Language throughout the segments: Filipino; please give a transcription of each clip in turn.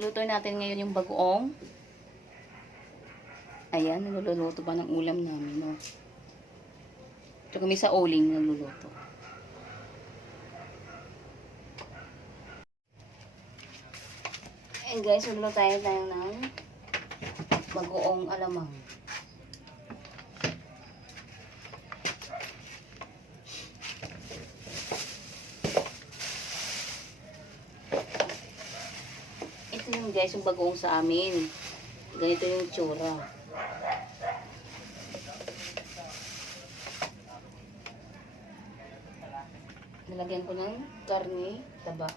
Luto natin ngayon yung bagoong. Ayan, niluluto pa ng ulam namin, no? Ito kami sa uling niluluto. And guys, magluluto tayo ng bagoong alamang. Ito yung guys, yung bagoong sa amin. Ganito yung tsura. Nalagyan ko ng karne, taba.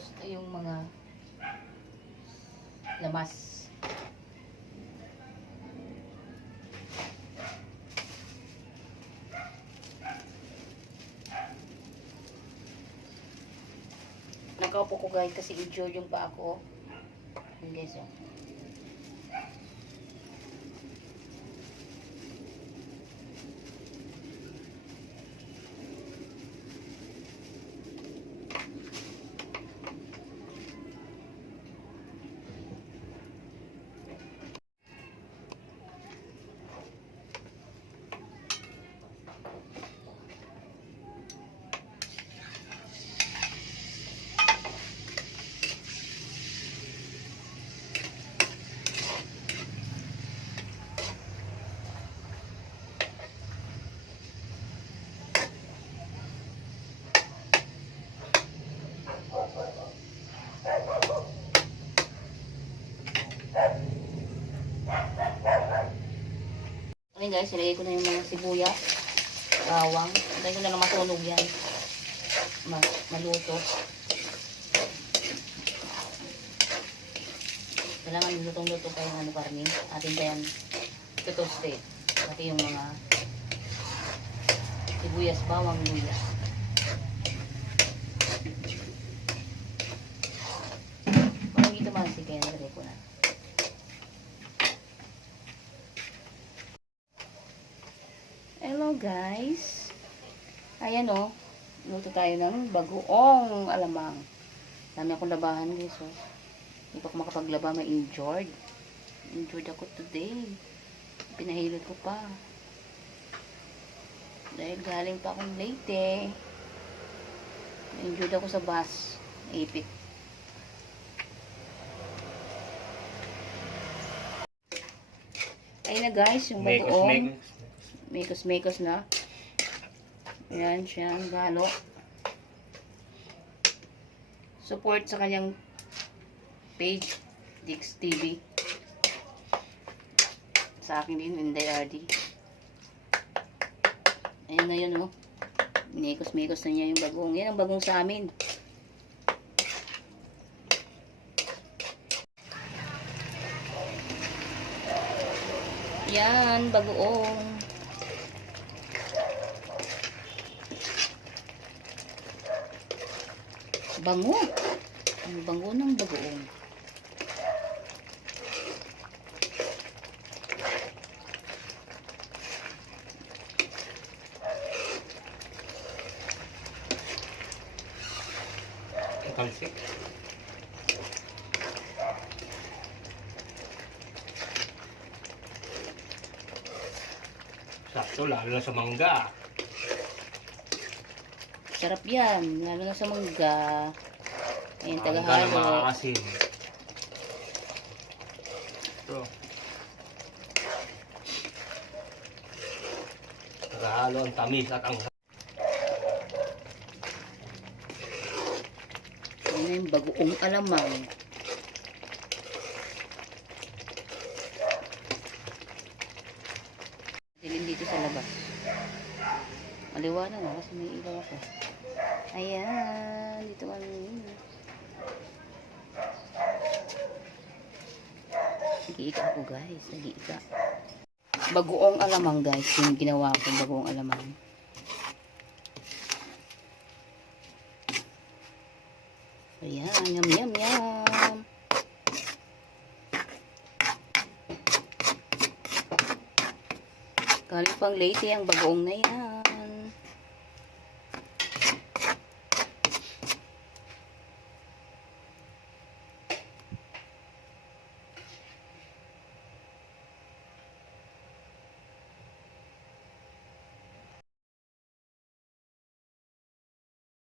Ito yung mga lamas. Nakaupo ko guys kasi injured yung paa ko. Yun guys, oh. Okay guys, ilagay ko na yung mga sibuyas, bawang. Ilagay ko na lang masunog yan. Maluto. Kailangan lutong-luto pa yung karne. Atin pa yan tutoasted. Pati yung mga sibuyas, bawang, luya. Kung hindi tumasi, kaya nalagay ko na. Hello guys. Ayan o. Luto tayo ng bagoong alamang. Dami akong labahan guys o. Hindi pa ako makapaglaba. May injured. Injured ako today. Pinahilot ko pa. Dahil galing pa akong late. Injured ako sa bus. Ipit. Ayun na guys. Yung bagoong. Mekos na. Ayan siya, galo. Support sa kanyang page, Dix TV. Sa akin din, Inday RD. Ayan na yun, oh. Mekos na niya yung bagong. Yan ang bagong sa amin. Yan, bagoong. Bango. Ang bango ng bagoong. Talsik. Sakto, lalo na sa mangga. Sarap yan. Lalo na sa mangga. Ayan, Mangga na tagahalo. maasim. Ito. Tagahalo ang tamis at ang Ayan na yung bagoong alamang. Dilim dito sa labas. Maliwanag na kasi may ilaw ako. Ayan, dito kami. Nag-iika ako guys, nag-iika. Bagoong alamang guys, yung ginawa ko, bagoong alamang. Ayan, yum yum yum. Galing pang Leyte ang bagoong na yan.